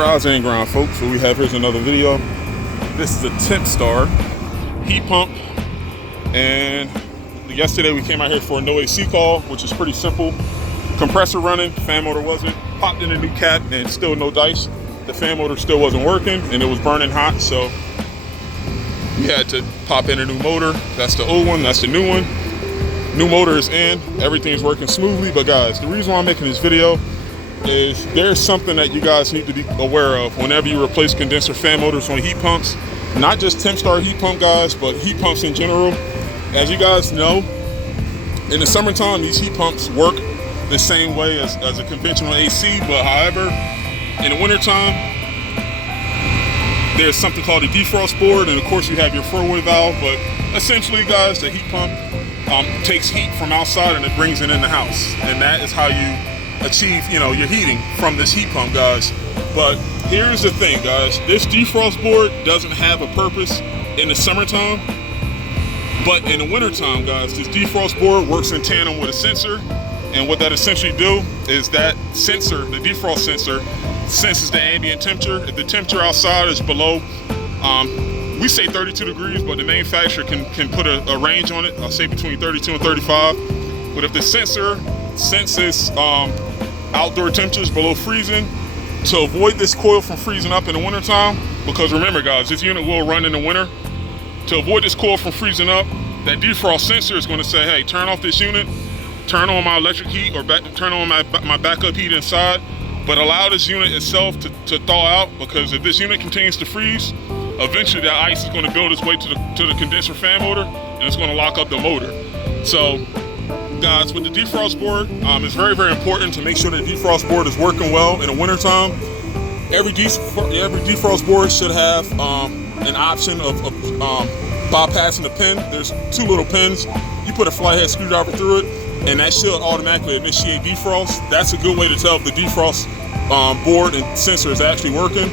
Rise and grind, folks. What we have here is another video. This is a TempStar heat pump, and yesterday we came out here for a no AC call, which is pretty simple. Compressor running, fan motor wasn't. Popped in a new cap and still no dice. The fan motor still wasn't working and it was burning hot, so we had to pop in a new motor. That's the old one, that's the new one. New motor is in, everything's working smoothly. But guys, the reason why I'm making this video is there's something that you guys need to be aware of whenever you replace condenser fan motors on heat pumps. Not just TempStar heat pump, guys, but heat pumps in general. As you guys know, in the summertime, these heat pumps work the same way as a conventional AC, but however, in the wintertime, there's something called a defrost board, and of course you have your throwaway valve, but essentially, guys, the heat pump takes heat from outside and it brings it in the house, and that is how you achieve, your heating from this heat pump, guys. But here's the thing, guys, this defrost board doesn't have a purpose in the summertime, but in the wintertime, guys, this defrost board works in tandem with a sensor. And what that essentially do is that sensor, the defrost sensor, senses the ambient temperature. If the temperature outside is below, we say 32 degrees, but the manufacturer can put a range on it. I'll say between 32 and 35. But if the sensor senses outdoor temperatures below freezing, to avoid this coil from freezing up in the wintertime, because remember, guys, this unit will run in the winter. To avoid this coil from freezing up, that defrost sensor is going to say, hey, turn off this unit, turn on my electric heat, or turn on my backup heat inside, but allow this unit itself to thaw out, because if this unit continues to freeze, eventually that ice is going to build its way to the condenser fan motor, and it's going to lock up the motor. So, guys, with the defrost board, it's very, very important to make sure the defrost board is working well in the wintertime. Every defrost board should have an option of bypassing the pin. There's two little pins. You put a flathead screwdriver through it, and that should automatically initiate defrost. That's a good way to tell if the defrost board and sensor is actually working.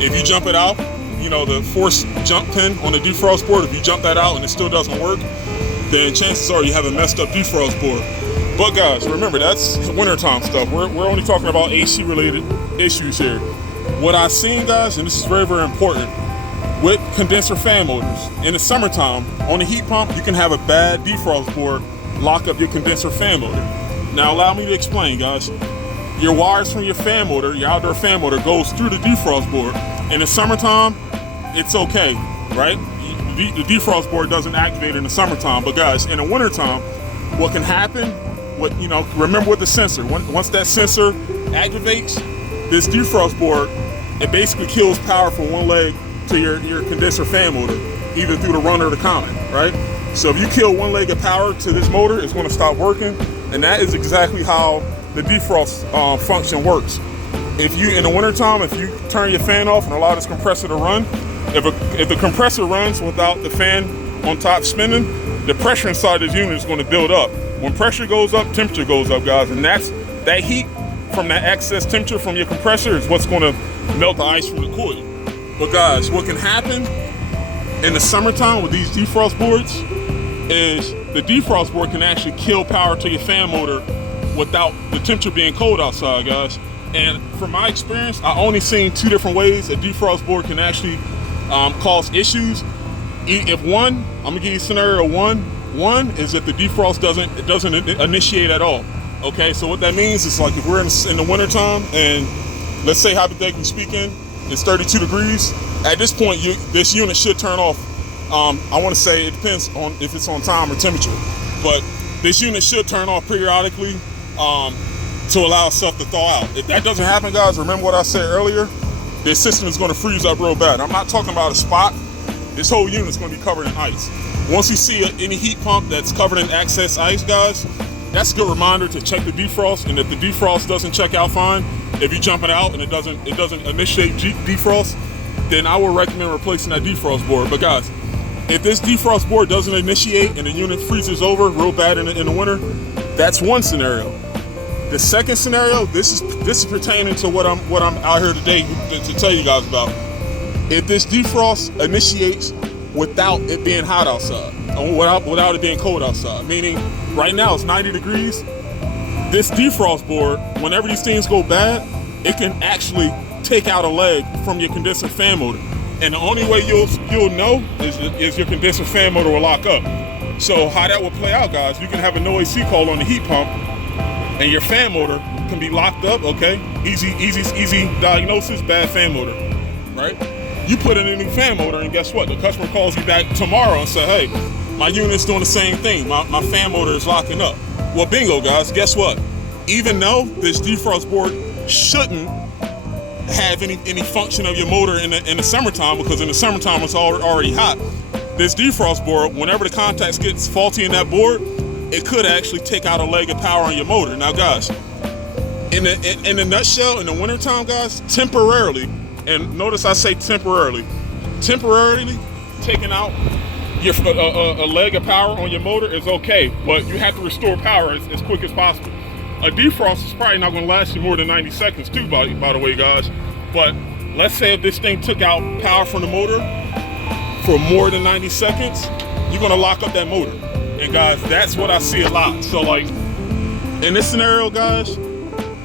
If you jump it out, the force jump pin on the defrost board, if you jump that out and it still doesn't work, then chances are you have a messed up defrost board. But guys, remember, that's wintertime stuff. We're only talking about AC related issues here. What I've seen, guys, and this is very, very important, with condenser fan motors, in the summertime, on the heat pump, you can have a bad defrost board lock up your condenser fan motor. Now allow me to explain, guys. Your wires from your fan motor, your outdoor fan motor, goes through the defrost board. In the summertime, it's okay, right? The defrost board doesn't activate in the summertime, but guys, in the wintertime, what can happen, remember with the sensor, once that sensor activates, this defrost board, it basically kills power from one leg to your condenser fan motor, either through the runner or the common, right? So if you kill one leg of power to this motor, it's going to stop working, and that is exactly how the defrost function works. If you, in the wintertime, if you turn your fan off and allow this compressor to run, if the compressor runs without the fan on top spinning, the pressure inside this unit is going to build up. When pressure goes up, temperature goes up, guys, and that heat from that excess temperature from your compressor is what's going to melt the ice from the coil. But guys, what can happen in the summertime with these defrost boards is the defrost board can actually kill power to your fan motor without the temperature being cold outside, guys. And from my experience, I only seen two different ways a defrost board can actually cause issues. If one, I'm gonna give you scenario one. One is if the defrost doesn't initiate at all. Okay, so what that means is, like, if we're in the wintertime and let's say, hypothetically speaking, it's 32 degrees. At this point, this unit should turn off. I want to say it depends on if it's on time or temperature, but this unit should turn off periodically to allow itself to thaw out. If that doesn't happen, guys, remember what I said earlier, this system is going to freeze up real bad. I'm not talking about a spot. This whole unit is going to be covered in ice. Once you see any heat pump that's covered in excess ice, guys, that's a good reminder to check the defrost. And if the defrost doesn't check out fine, if you jump it out and it doesn't initiate defrost, then I would recommend replacing that defrost board. But guys, if this defrost board doesn't initiate and the unit freezes over real bad in the winter, that's one scenario. The second scenario, this is pertaining to what I'm out here today to tell you guys about. If this defrost initiates without it being hot outside, or without it being cold outside, meaning right now it's 90 degrees, this defrost board, whenever these things go bad, it can actually take out a leg from your condenser fan motor. And the only way you'll know is your condenser fan motor will lock up. So how that will play out, guys, you can have a no AC coil on the heat pump and your fan motor can be locked up, okay? Easy diagnosis, bad fan motor, right? You put in a new fan motor and guess what? The customer calls you back tomorrow and say, hey, my unit's doing the same thing. My fan motor is locking up. Well, bingo, guys, guess what? Even though this defrost board shouldn't have any function of your motor in the summertime, because in the summertime it's already hot, this defrost board, whenever the contacts gets faulty in that board, it could actually take out a leg of power on your motor. Now, guys, in the nutshell, in the wintertime, guys, temporarily, and notice I say temporarily taking out your a leg of power on your motor is okay, but you have to restore power as quick as possible. A defrost is probably not going to last you more than 90 seconds too, by the way, guys. But let's say if this thing took out power from the motor for more than 90 seconds, you're going to lock up that motor. And guys, that's what I see a lot. So like in this scenario, guys,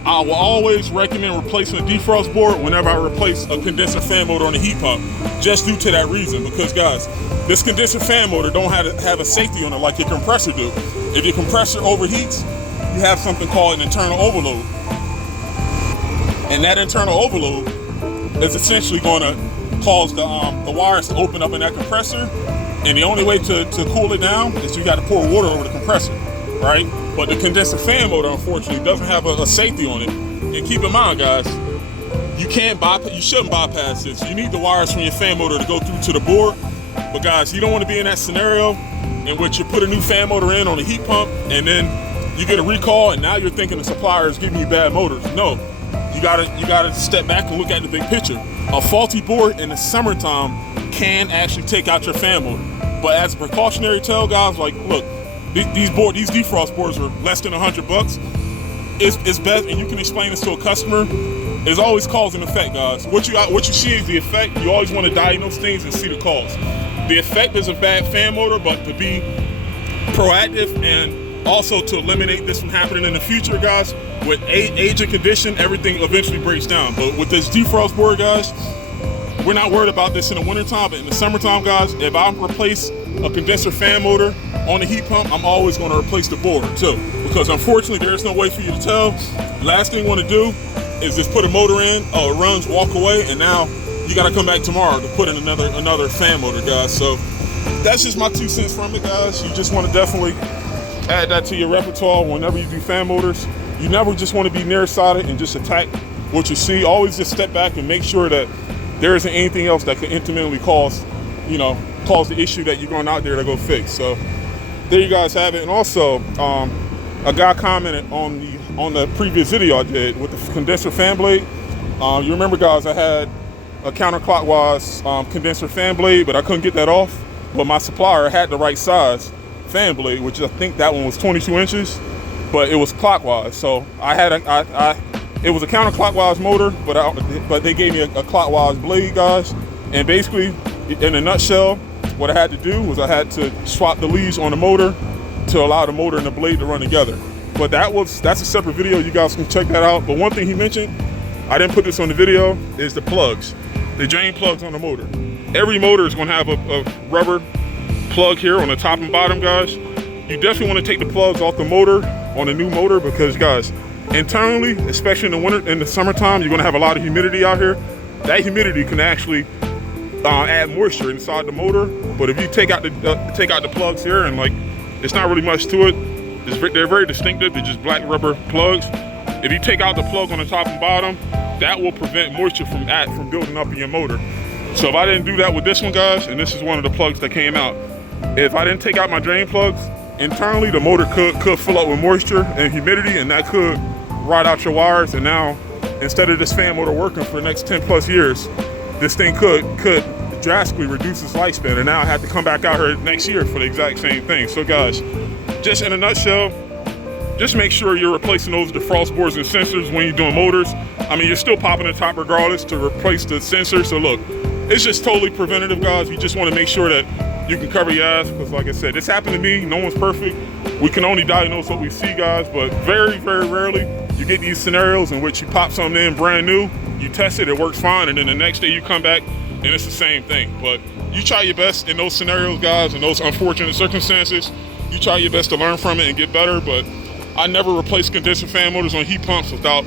I will always recommend replacing a defrost board whenever I replace a condenser fan motor on the heat pump, just due to that reason. Because guys, this condenser fan motor don't have a safety on it like your compressor do. If your compressor overheats, you have something called an internal overload. And that internal overload is essentially going to cause the wires to open up in that compressor. And the only way to cool it down is you got to pour water over the compressor, right? But the condenser fan motor, unfortunately, doesn't have a safety on it. And keep in mind, guys, you shouldn't bypass this. You need the wires from your fan motor to go through to the board. But guys, you don't want to be in that scenario in which you put a new fan motor in on a heat pump and then you get a recall and now you're thinking the supplier is giving you bad motors. No, you gotta step back and look at the big picture. A faulty board in the summertime can actually take out your fan motor. But as a precautionary tale, guys, like, look, these defrost boards are less than $100. It's best, and you can explain this to a customer. It's always cause and effect, guys. What you see is the effect. You always want to diagnose things and see the cause. The effect is a bad fan motor, but to be proactive and also to eliminate this from happening in the future, guys, with age and condition, everything eventually breaks down. But with this defrost board, guys, we're not worried about this in the wintertime, but in the summertime, guys, if I replace a condenser fan motor on the heat pump, I'm always going to replace the board too. Because unfortunately, there's no way for you to tell. Last thing you want to do is just put a motor in, it runs, walk away, and now you got to come back tomorrow to put in another fan motor, guys. So that's just my 2 cents from it, guys. You just want to definitely add that to your repertoire whenever you do fan motors. You never just want to be nearsighted and just attack what you see. Always just step back and make sure that there isn't anything else that could intimately cause the issue that you're going out there to go fix. So there you guys have it. And also, a guy commented on the previous video I did with the condenser fan blade. You remember, guys, I had a counterclockwise condenser fan blade, but I couldn't get that off. But my supplier had the right size fan blade, which I think that one was 22 inches, but it was clockwise. So I had it was a counterclockwise motor, but they gave me a clockwise blade, guys. And basically, in a nutshell, what I had to do was I had to swap the leads on the motor to allow the motor and the blade to run together. But that's a separate video. You guys can check that out. But one thing he mentioned, I didn't put this on the video, is the plugs, the drain plugs on the motor. Every motor is going to have a rubber plug here on the top and bottom, guys. You definitely want to take the plugs off the motor on a new motor because, guys, internally, especially in the winter, in the summertime, you're going to have a lot of humidity out here. That humidity can actually add moisture inside the motor. But if you take out the plugs here, and like, it's not really much to it. They're very distinctive. They're just black rubber plugs. If you take out the plug on the top and bottom, that will prevent moisture from building up in your motor. So if I didn't do that with this one, guys, and this is one of the plugs that came out, if I didn't take out my drain plugs, internally the motor could fill up with moisture and humidity, and that could rot out your wires. And now, instead of this fan motor working for the next 10 plus years, this thing could drastically reduce its lifespan, and now I have to come back out here next year for the exact same thing. So guys, just in a nutshell, just make sure you're replacing those defrost boards and sensors when you're doing motors. I mean, you're still popping the top regardless to replace the sensor. So look, it's just totally preventative, guys. You just want to make sure that you can cover your ass, because like I said, this happened to me. No one's perfect. We can only diagnose what we see, guys, but very, very rarely you get these scenarios in which you pop something in brand new, You test it, it works fine, and then the next day you come back and it's the same thing. But you try your best in those scenarios, guys, in those unfortunate circumstances. You try your best to learn from it and get better, but I never replace condenser fan motors on heat pumps without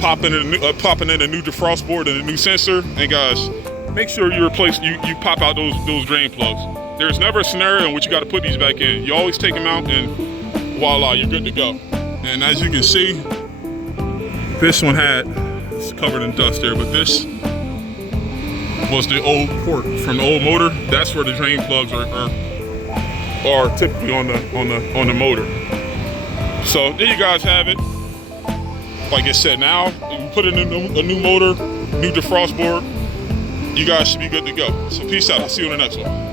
popping in a new defrost board and a new sensor. And guys, make sure you pop out those drain plugs. There's never a scenario in which you got to put these back in. You always take them out and voila, you're good to go. And as you can see, this one it's covered in dust there, but this was the old port from the old motor. That's where the drain plugs are typically on the motor. So there you guys have it. Like I said, now you put in a new motor, new defrost board, you guys should be good to go. So peace out. I'll see you on the next one.